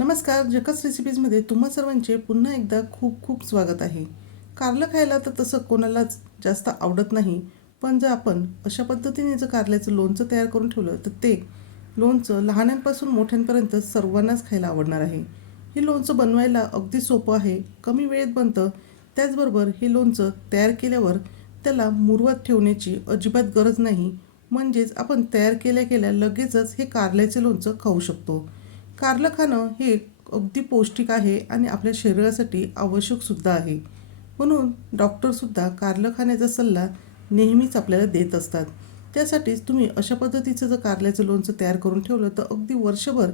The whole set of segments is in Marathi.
नमस्कार जकस रेसिपीजमध्ये तुम्हा सर्वांचे पुन्हा एकदा खूप खूप स्वागत आहे. कारलं खायला तर तसं कोणालाच जास्त आवडत नाही पण जर आपण अशा पद्धतीने जर कारल्याचं लोणचं तयार करून ठेवलं तर ते लोणचं लहानांपासून मोठ्यांपर्यंत सर्वांनाच खायला आवडणार आहे. हे लोणचं बनवायला अगदी सोपं आहे कमी वेळेत बनतं. त्याचबरोबर हे लोणचं तयार केल्यावर त्याला मुरवत ठेवण्याची अजिबात गरज नाही. म्हणजेच आपण तयार केल्या केल्या लगेचच हे कारल्याचे लोणचं खाऊ शकतो. कारलं खाणं हे अगदी पौष्टिक आहे आणि आपल्या शरीरासाठी आवश्यकसुद्धा आहे. म्हणून डॉक्टरसुद्धा कारलं खाण्याचा सल्ला नेहमीच आपल्याला देत असतात. त्यासाठीच तुम्ही अशा पद्धतीचं जर कारल्याचं लोणचं तयार करून ठेवलं तर अगदी वर्षभर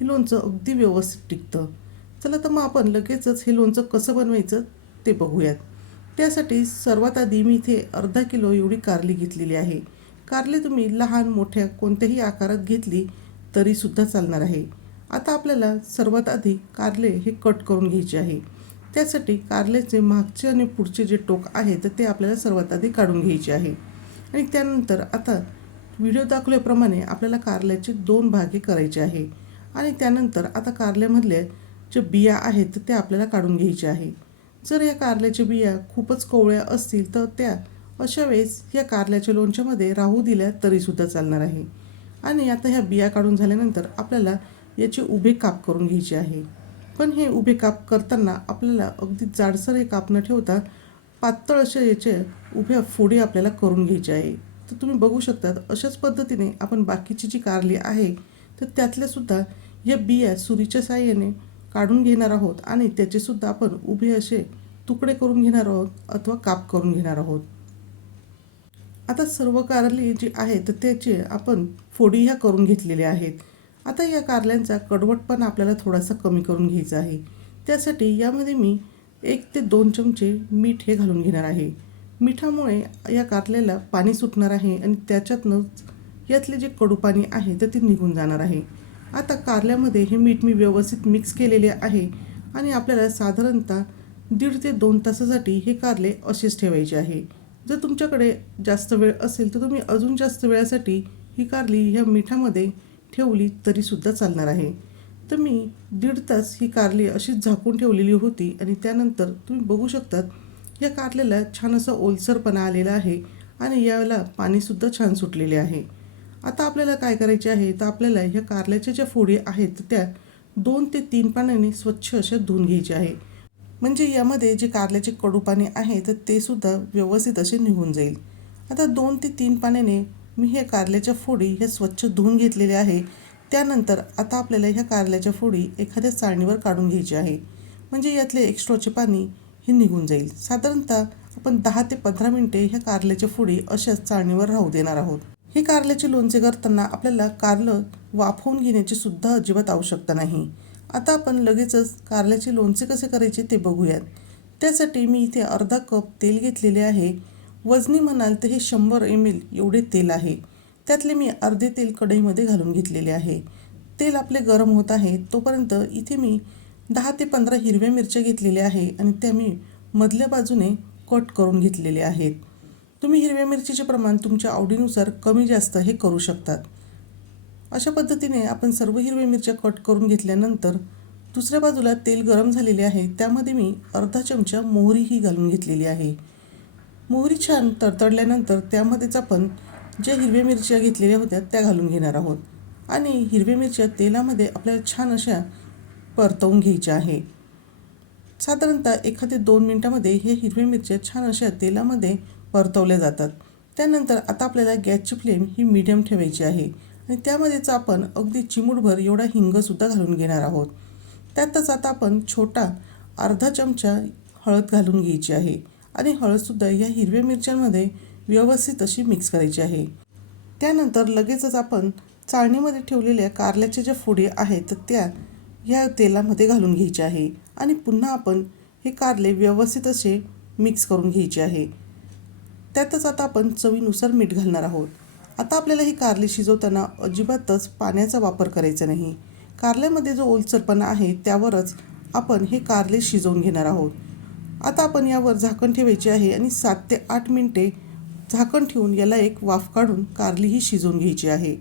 हे लोणचं अगदी व्यवस्थित टिकतं. चला तर मग आपण लगेचच हे लोणचं कसं बनवायचं ते बघूयात. त्यासाठी सर्वात आधी मी इथे अर्धा किलो एवढी कारली घेतलेली आहे. कारली तुम्ही लहान मोठ्या कोणत्याही आकारात घेतली तरीसुद्धा चालणार आहे. आता आपल्याला सर्वात आधी कारले हे कट करून घ्यायचे आहे. त्यासाठी कारल्याचे मागचे आणि पुढचे जे टोक आहे तर ते आपल्याला सर्वात आधी काढून घ्यायचे आहे. आणि त्यानंतर आता व्हिडिओ दाखवल्याप्रमाणे आपल्याला कारल्याचे दोन भागे करायचे आहे. आणि त्यानंतर आता कारल्यामधल्या जे बिया आहेत तर त्या आपल्याला काढून घ्यायचे आहे. जर या कारल्याच्या बिया खूपच कोवळ्या असतील तर त्या अशा वेळेस या कारल्याच्या लोणच्यामध्ये राहू दिल्या तरीसुद्धा चालणार आहे. आणि आता ह्या बिया काढून झाल्यानंतर आपल्याला याचे उभे काप करून घ्यायचे आहे. पण हे उभे काप करताना आपल्याला अगदी जाडसर हे काप न ठेवता पातळ असे याचे उभ्या फोडी आपल्याला करून घ्यायचे आहे. तर तुम्ही बघू शकतात अशाच पद्धतीने आपण बाकीची जी कारली आहे तर त्यातल्यासुद्धा या बिया सुरीच्या साह्याने काढून घेणार आहोत आणि त्याचेसुद्धा आपण उभे असे तुकडे करून घेणार आहोत अथवा काप करून घेणार आहोत. आता सर्व कारली जी आहे तर त्याचे आपण फोडी ह्या करून घेतलेल्या आहेत. आता या कारल्यांचा कडवटपणा आपल्याला थोडासा कमी करून घ्यायचा आहे. त्यासाठी यामध्ये मी एक ते दोन चमचे मीठ हे घालून घेणार आहे. मिठामुळे या कारल्याला पाणी सुटणार आहे आणि त्याच्यातनंच यातले जे कडू पाणी आहे तर ते निघून जाणार आहे. आता कारल्यामध्ये हे मीठ मी व्यवस्थित मिक्स केलेले आहे आणि आपल्याला साधारणतः दीड ते दोन तासासाठी हे कारले असेच ठेवायचे आहे. जर तुमच्याकडे जास्त वेळ असेल तर तुम्ही अजून जास्त वेळासाठी ही कारली ह्या मिठामध्ये ठेवली तरीसुद्धा चालणार आहे. तर मी दीड तास ही कारली अशीच झाकून ठेवलेली होती आणि त्यानंतर तुम्ही बघू शकतात या कारल्याला छान असं ओलसरपणा आलेला आहे आणि याला पाणीसुद्धा छान सुटलेले आहे. आता आपल्याला काय करायचे आहे? तर आपल्याला ह्या कारल्याच्या ज्या फोडी आहेत त्या दोन ते तीन पाण्याने स्वच्छ अशा धुवून घ्यायचे आहे. म्हणजे यामध्ये जे कारल्याचे कडू पाणी आहे तर ते सुद्धा व्यवस्थित असे निघून जाईल. आता दोन ते तीन पाण्याने मी हे कारल्याच्या फोडी हे स्वच्छ धुवून घेतलेले आहे. त्यानंतर आता आपल्याला ह्या कारल्याच्या फोडी एखाद्या चाळणीवर काढून घ्यायची आहे. म्हणजे यातले एक्स्ट्राचे पाणी हे निघून जाईल. साधारणतः आपण दहा ते पंधरा मिनटे ह्या कारल्याच्या फोडी अशाच चाळणीवर राहू देणार आहोत. हे कारल्याचे लोणचे करताना आपल्याला कारलं वाफवून घेण्याची सुद्धा अजिबात आवश्यकता नाही. आता आपण लगेचच कारल्याचे लोणचे कसे करायचे ते बघूयात. त्यासाठी मी इथे अर्धा कप तेल घेतलेले आहे. वजनी म्हणाल तर हे शंभर एम एल एवढे तेल आहे. त्यातले मी अर्धे तेल कढईमध्ये घालून घेतलेले आहे. तेल आपले गरम होत आहे. तोपर्यंत इथे मी दहा ते पंधरा हिरव्या मिरच्या घेतलेल्या आहे आणि त्या मी मधल्या बाजूने कट करून घेतलेले आहेत. तुम्ही हिरव्या मिरचीचे प्रमाण तुमच्या आवडीनुसार कमी जास्त हे करू शकतात. अशा पद्धतीने आपण सर्व हिरव्या मिरच्या कट करून घेतल्यानंतर दुसऱ्या बाजूला तेल गरम झालेले आहे. त्यामध्ये मी अर्धा चमचा मोहरीही घालून घेतलेली आहे. मोहरी छान तडतडल्यानंतर त्यामध्येच आपण ज्या हिरव्या मिरच्या घेतलेल्या होत्या त्या घालून घेणार आहोत. आणि हिरव्या मिरच्या तेलामध्ये आपल्याला छान अशा परतवून घ्यायच्या आहे. साधारणतः एखाद्या दोन मिनटामध्ये हे हिरव्या मिरच्या छान अशा तेलामध्ये परतवल्या जातात. त्यानंतर आता आपल्याला गॅसची फ्लेम ही मीडियम ठेवायची आहे. आणि त्यामध्येच आपण अगदी चिमूटभर एवढा हिंगसुद्धा घालून घेणार आहोत. त्यातच आता आपण छोटा अर्धा चमचा हळद घालून घ्यायची आहे. आणि हळदसुद्धा या हिरव्या मिरच्यांमध्ये व्यवस्थित अशी मिक्स करायची आहे. त्यानंतर लगेचच आपण चाळणीमध्ये ठेवलेल्या कारल्याच्या ज्या फोडी आहेत तर त्या ह्या तेलामध्ये घालून घ्यायच्या आहे. आणि पुन्हा आपण हे कारले व्यवस्थित असे मिक्स करून घ्यायचे आहे. त्यातच आता आपण चवीनुसार मीठ घालणार आहोत. आता आपल्याला ही कारली शिजवताना अजिबातच पाण्याचा वापर करायचा नाही. कारल्यामध्ये जो ओलसरपणा आहे त्यावरच आपण हे कारले शिजवून घेणार आहोत. आता आपण यावर झाकण ठेवायचे आहे आणि सात ते आठ मिनटे झाकण ठेवून याला एक वाफ काढून कारलीही शिजवून घ्यायची आहे.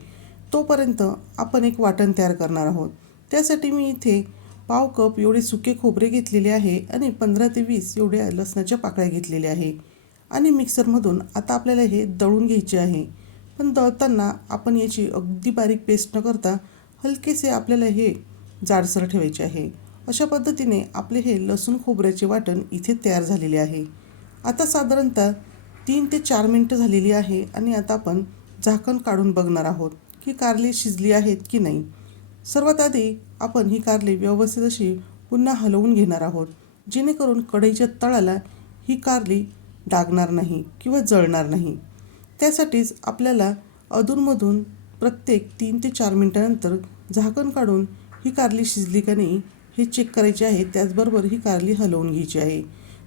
तोपर्यंत आपण एक वाटण तयार करणार आहोत. त्यासाठी मी इथे पाव कप एवढे सुके खोबरे घेतलेले आहे आणि पंधरा ते वीस एवढ्या लसणाच्या पाकळ्या घेतलेल्या आहे. आणि मिक्सरमधून आता आपल्याला हे दळून घ्यायचे आहे. पण दळताना आपण याची अगदी बारीक पेस्ट न करता हलकेसे आपल्याला हे जाडसर ठेवायचे आहे. अशा पद्धतीने आपले हे लसूण खोबऱ्याचे वाटण इथे तयार झालेले आहे. आता साधारणतः तीन ते चार मिनटं झालेली आहे आणि आता आपण झाकण काढून बघणार आहोत की कारली शिजली आहेत की नाही. सर्वात आधी आपण ही कारली व्यवस्थित अशी पुन्हा हलवून घेणार आहोत जेणेकरून कढईच्या तळाला ही कारली डागणार नाही किंवा जळणार नाही. त्यासाठीच आपल्याला अधूनमधून प्रत्येक तीन ते चार मिनटानंतर झाकण काढून ही कारली शिजली का नाही हे चेक करायचे आहे. त्याचबरोबर ही कारली हलवून घ्यायची आहे.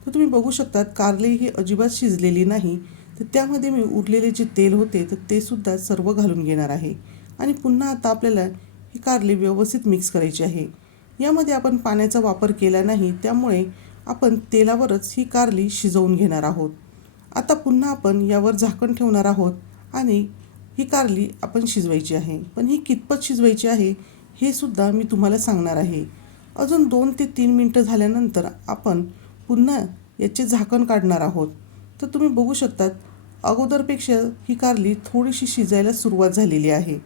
तर तुम्ही बघू शकतात कारली ही अजिबात शिजलेली नाही. तर त्यामध्ये मी उरलेले जे तेल होते तर ते सुद्धा सर्व घालून घेणार आहे. आणि पुन्हा आता आपल्याला ही कारली व्यवस्थित मिक्स करायची आहे. यामध्ये आपण पाण्याचा वापर केला नाही त्यामुळे आपण तेलावरच ही कारली शिजवून घेणार आहोत. आता पुन्हा आपण यावर झाकण ठेवणार आहोत आणि ही कारली आपण शिजवायची आहे. पण ही कितपत शिजवायची आहे हे सुद्धा मी तुम्हाला सांगणार आहे. अजून दोन ते तीन मिनटं झाल्यानंतर आपण पुन्हा याचे झाकण काढणार आहोत. तर तुम्ही बघू शकतात अगोदरपेक्षा ही कारली थोडीशी शिजायला सुरुवात झालेली आहे.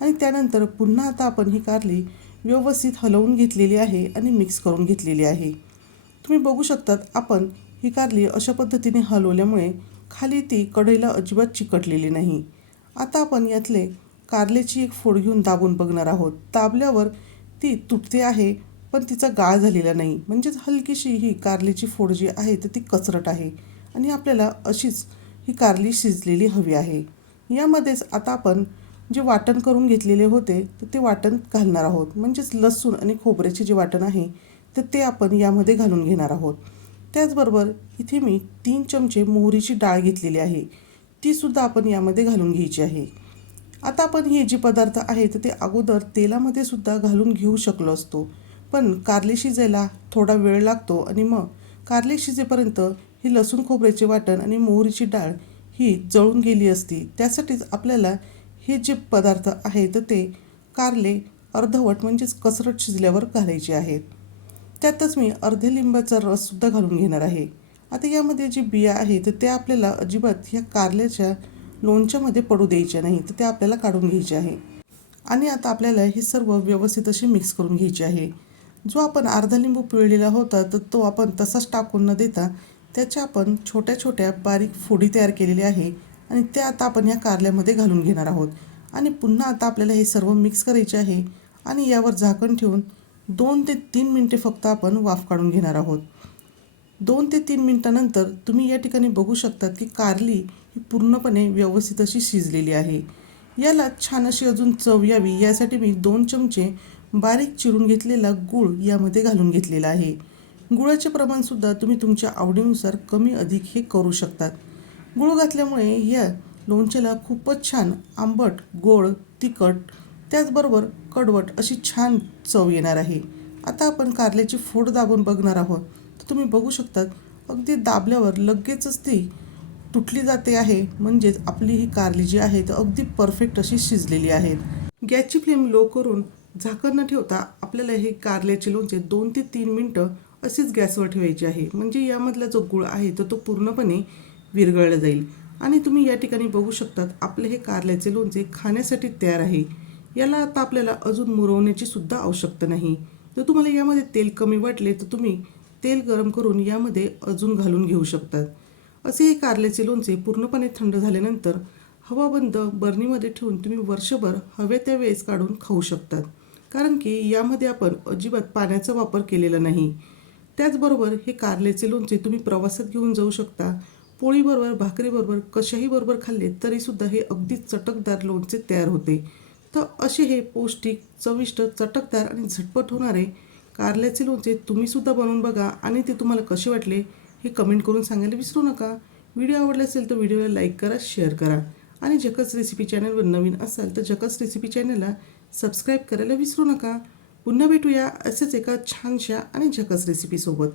आणि त्यानंतर पुन्हा आता आपण ही कारली व्यवस्थित हलवून घेतलेली आहे आणि मिक्स करून घेतलेली आहे. तुम्ही बघू शकतात आपण ही कारली अशा पद्धतीने हलवल्यामुळे खाली ती कढईला अजिबात चिकटलेली नाही. आता आपण यातले कारल्याची एक फोड घेऊन दाबून बघणार आहोत. दाबल्यावर ती तुटते आहे पण तिचा गाळ झालेला नाही. म्हणजेच हलकीशी ही कारलीची फोड जी आहे तर ती कचरट आहे. आणि आपल्याला अशीच ही कारली शिजलेली हवी आहे. यामध्येच आता आपण जे वाटण करून घेतलेले होते तर ते वाटण घालणार आहोत. म्हणजेच लसूण आणि खोबऱ्याचे जे वाटण आहे तर ते आपण यामध्ये घालून घेणार आहोत. त्याचबरोबर इथे मी तीन चमचे मोहरीची डाळ घेतलेली आहे. तीसुद्धा आपण यामध्ये घालून घ्यायची आहे. आता आपण हे जे पदार्थ आहे तर ते अगोदर तेलामध्ये सुद्धा घालून घेऊ शकलो असतो. पण कारली शिजायला थोडा वेळ लागतो आणि मग कारली शिजेपर्यंत ही लसूण खोबऱ्याचे वाटण आणि मोहरीची डाळ ही जळून गेली असती. त्यासाठीच आपल्याला हे जे पदार्थ आहेत तर ते कारले अर्धवट म्हणजेच कसरट शिजल्यावर घालायचे आहेत. त्यातच मी अर्धे लिंबाचा रससुद्धा घालून घेणार आहे. आता यामध्ये जे बिया आहेत ते त्या आपल्याला अजिबात ह्या कारल्याच्या लोणच्यामध्ये पडू द्यायच्या नाही तर त्या आपल्याला काढून घ्यायचे आहे. आणि आता आपल्याला हे सर्व व्यवस्थित असे मिक्स करून घ्यायचे आहे. जो आपण अर्धा लिंबू पिळलेला होता तर तो आपण तसाच टाकून न देता त्याच्या आपण छोट्या छोट्या बारीक फोडी तयार केलेली आहे आणि त्या आता आपण या कारल्यामध्ये घालून घेणार आहोत. आणि पुन्हा आता आपल्याला हे सर्व मिक्स करायचे आहे आणि यावर झाकण ठेवून दोन ते तीन मिनटे फक्त आपण वाफ काढून घेणार आहोत. दोन ते तीन मिनटानंतर तुम्ही या ठिकाणी बघू शकतात की कारली ही पूर्णपणे व्यवस्थित अशी शिजलेली आहे. याला छान अशी अजून चव यावी यासाठी मी दोन चमचे बारीक चिरून घेतलेला गूळ यामध्ये घालून घेतलेला आहे. गुळाचे प्रमाणसुद्धा तुम्ही तुमच्या आवडीनुसार कमी अधिक हे करू शकतात. गुळ घातल्यामुळे या लोणच्याला खूपच छान आंबट गोड तिखट त्याचबरोबर कडवट अशी छान चव येणार आहे. आता आपण कारल्याची फोड दाबून बघणार आहोत. तर तुम्ही बघू शकतात अगदी दाबल्यावर लगेचच ती तुटली जाते आहे. म्हणजेच आपली ही कारली जी आहे तर अगदी परफेक्ट अशी शिजलेली आहे. गॅसची फ्लेम लो करून झाकण न ठेवता आपल्याला हे कारल्याचे लोणचे दोन ते तीन मिनटं असेच गॅसवर ठेवायचे आहे. म्हणजे यामधला जो गुळ आहे तर तो पूर्णपणे विरघळला जाईल. आणि तुम्ही या ठिकाणी बघू शकतात आपले हे कारल्याचे लोणचे खाण्यासाठी तयार आहे याला आता आपल्याला अजून मुरवण्याची सुद्धा आवश्यकता नाही. जर तुम्हाला यामध्ये तेल कमी वाटले तर तुम्ही तेल गरम करून यामध्ये अजून घालून घेऊ शकतात. असे हे कारल्याचे लोणचे पूर्णपणे थंड झाल्यानंतर हवाबंद बर्नीमध्ये ठेवून तुम्ही वर्षभर हवे त्या वेळेस काढून खाऊ शकतात. कारण की यामध्ये आपण अजिबात पाण्याचा वापर केलेला नाही. त्याचबरोबर हे कारल्याचे लोणचे तुम्ही प्रवासात घेऊन जाऊ शकता. पोळीबरोबर भाकरीबरोबर कशाही बरोबर खाल्ले तरीसुद्धा हे अगदी चटकदार लोणचे तयार होते. तर असे हे पौष्टिक चविष्ट चटकदार आणि झटपट होणारे कारल्याचे लोणचे तुम्हीसुद्धा बनवून बघा आणि ते तुम्हाला कसे वाटले हे कमेंट करून सांगायला विसरू नका. व्हिडिओ आवडला असेल तर व्हिडिओला लाईक करा शेअर करा आणि जकस रेसिपी चॅनलवर नवीन असाल तर जकस रेसिपी चॅनलला सबस्क्राईब करायला विसरू नका. पुन्हा भेटूया असेच एका छानशा आणि झकस रेसिपीसोबत